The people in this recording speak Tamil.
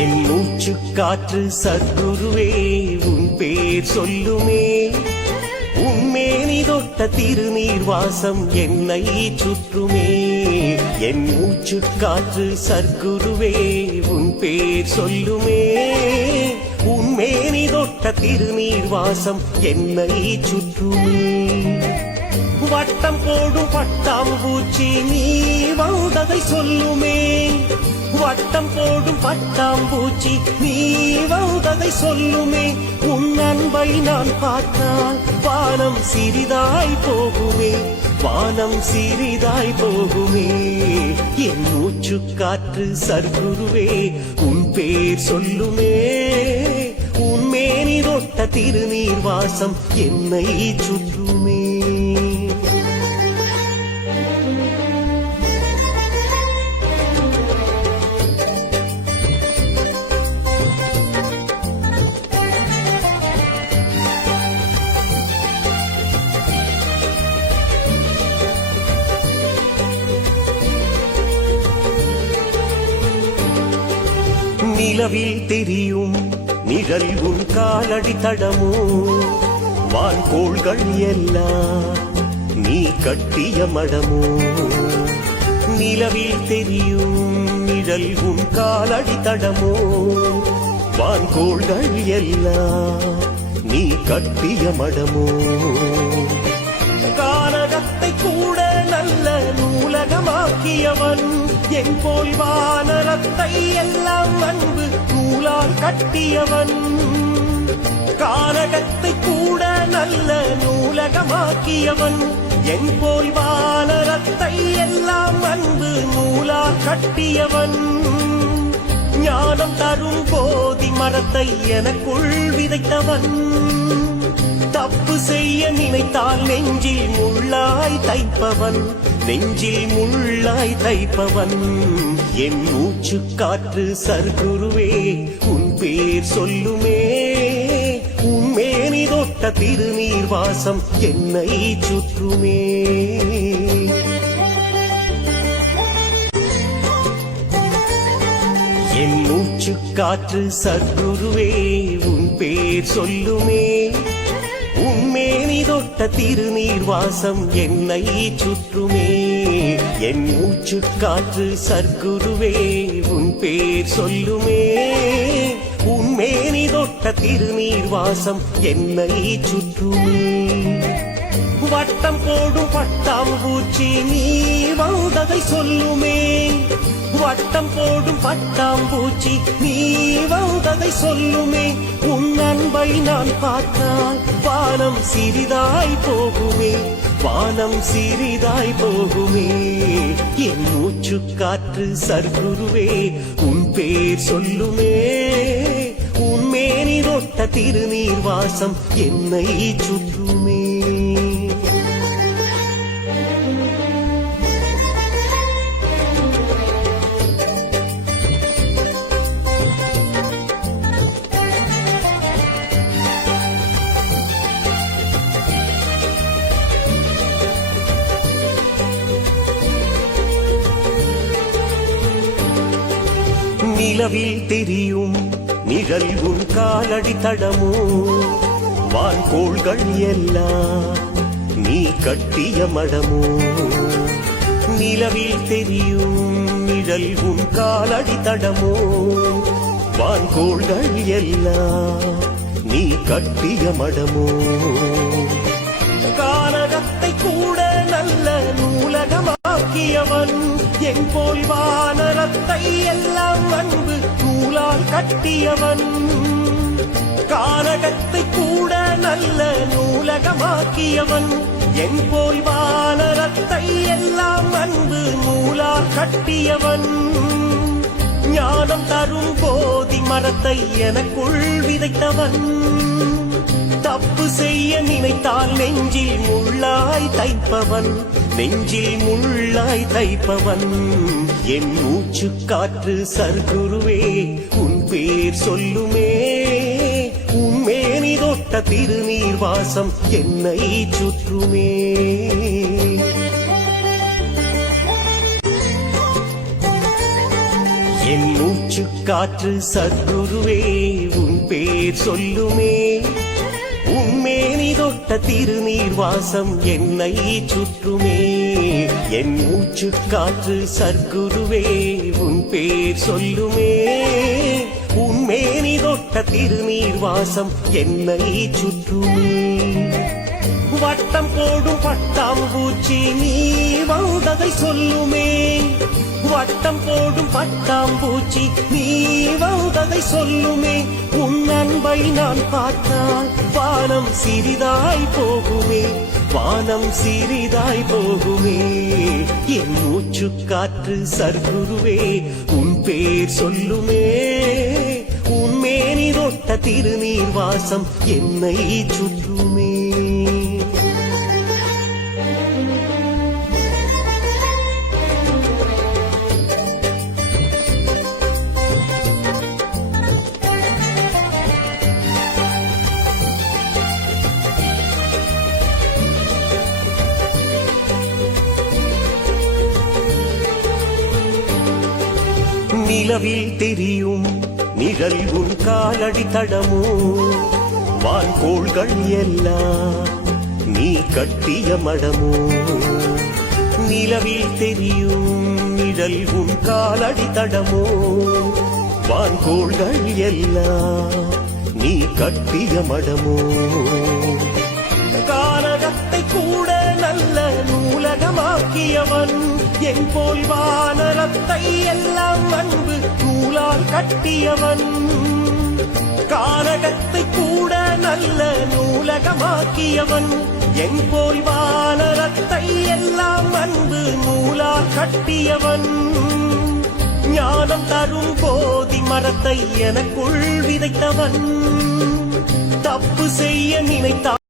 என் மூச்சு காற்று சத்குருவே உன் பேர் சொல்லுமே, உன்மேனி தொட்ட திருநீர் வாசம் என்னை சுற்றுமே. என் மூச்சு காற்று சத்குருவே உன் பேர் சொல்லுமே, உன்மேனி தொட்ட திருநீர் வாசம் என்னை சுற்றுமே. வட்டம் போடும் பட்டாம்பூச்சி நீ வந்ததை சொல்லுமே, வட்டம் போடும் பட்டாம்பூச்சி நீ வந்ததை சொல்லுமே. உன் அன்பை நான் பார்த்தால் வானம் சிறிதாய் போகுமே, வானம் சிறிதாய் போகுமே. என் மூச்சு காற்று சத்குருவே உன் பேர் சொல்லுமே, உன்மேனி தொட்ட திருநீர் வாசம் என்னை சுற்றுமே. நிலவில் தெரியும் நிழல் உன் காலடி தடமோ, வான்கோள்கள் எல்லாம் நீ கட்டிய மடமோ. நிலவில் தெரியும் நிழல் உன் காலடி தடமோ, வான்கோள்கள் எல்லாம் நீ கட்டிய மடமோ. கானகத்தை கூட நல்ல நூலகமாக்கியவன், என் போல் வானரத்தை எல்லாம் அன்பு நூலால் கட்டியவன். கானகத்தை கூட நல்ல நூலகமாக்கியவன், என் போல் வானரத்தை எல்லாம் அன்பு நூலால் கட்டியவன். ஞானம் தரும் போதி மரத்தை எனக்குள் விதைத்தவன், தப்பு செய்ய நினைத்தால் நெஞ்சில் முள்ளாய் தைப்பவன், நெஞ்சில் முள்ளாய் தைப்பவன். என் மூச்சு காற்று சத்குருவே உன் பேர் சொல்லுமே, உன்மேனி தொட்ட திருநீர் வாசம் என்னை சுற்றுமே. என் மூச்சு காற்று சத்குருவே உன் பேர் சொல்லுமே, உன்மேனி தொட்ட திருநீர் வாசம் என்னை சுற்றுமே. என் மூச்சு காற்று சத்குருவே உன் பேர் சொல்லுமே, உன்மேனி தொட்ட திருநீர் வாசம் என்னை சுற்றுமே. வட்டம் போடும் பட்டாம்பூச்சி நீ வந்ததை சொல்லுமே, வட்டம் போடும் பட்டாம்பூச்சி நீ வந்ததை சொல்லுமே. உன் அன்பை நான் பார்த்தால் வானம் சிறிதாய் போகுமே, வானம் சிறிதாய் போகுமே. என் மூச்சு காற்று சத்குருவே உன் பேர் சொல்லுமே, உன்மேனி தொட்ட திருநீர் வாசம் என்னை சுற்றுமே. நிலவில் தெரியும் நிழல் உன் காலடி தடமோ, வான்கோள்கள் எல்லாம் நீ கட்டிய மடமோ. நிலவில் தெரியும் நிழல் உன் காலடி தடமோ, வான்கோள்கள் எல்லாம் நீ கட்டிய மடமோ. கானகத்தை கூட நல்ல நூலகமாக்கியவன், என் போல் வானரத்தை எல்லாம் அன்பு நூலால் கட்டியவன். கானகத்தை கூட நல்ல நூலகமாக்கியவன், என் போல் வானரத்தை எல்லாம் அன்பு நூலால் கட்டியவன். ஞானம் தரும் போதி மரத்தை எனக்குள் விதைத்தவன், தப்பு செய்ய நினைத்தால் நெஞ்சில் முள்ளாய் தைப்பவன், நெஞ்சில் முள்ளாய் தைப்பவன். என் மூச்சு காற்று சத்குருவே உன் பேர் சொல்லுமே, உன்மேனி தொட்ட திருநீர் வாசம் என்னை சுற்றுமே. என் மூச்சு காற்று சத்குருவே உன் பேர் சொல்லுமே உன்மேனி தொட்ட திருநீர் வாசம் என்னை சுற்றுமே என் மூச்சு காற்று சத்குருவே உன் பேர் சொல்லுமே உன்மேனி தொட்ட திருநீர் வாசம் என்னை சுற்றுமே வட்டம் போடும் பட்டாம்பூச்சி நீ வந்ததை சொல்லுமே வட்டம் போடும் பட்டாம்பூச்சி நீ வந்ததை சொல்லுமே உன் அன்பை நான் பார்த்தால் வானம் சிறிதாய் போகுமே வானம் சிறிதாய் போகுமே என் மூச்சு காற்று சர்க்குருவே உன் பேர் சொல்லுமே உன் மேனி தொட்ட திருநீர் வாசம் என்னை சுற்றுமே நிலவில் தெரியும் நிழல் உன் காலடி தடமோ வான்கோள்கள் எல்லாம் நீ கட்டிய மடமோ நிலவில் தெரியும் நிழல் உன் காலடி தடமோ வான்கோள்கள் எல்லாம் நீ கட்டிய மடமோ கானகத்தை கூட நல்ல நூலகமாக்கியவன் என் போல் வானரத்தை எல்லாம் அன்பு நூலால் கட்டியவன் கானகத்தை கூட நல்ல நூலகமாக்கியவன் என் போல் வானரத்தை எல்லாம் அன்பு நூலால் கட்டியவன் ஞானம் தரும் போதி மரத்தை எனக்குள் விதைத்தவன்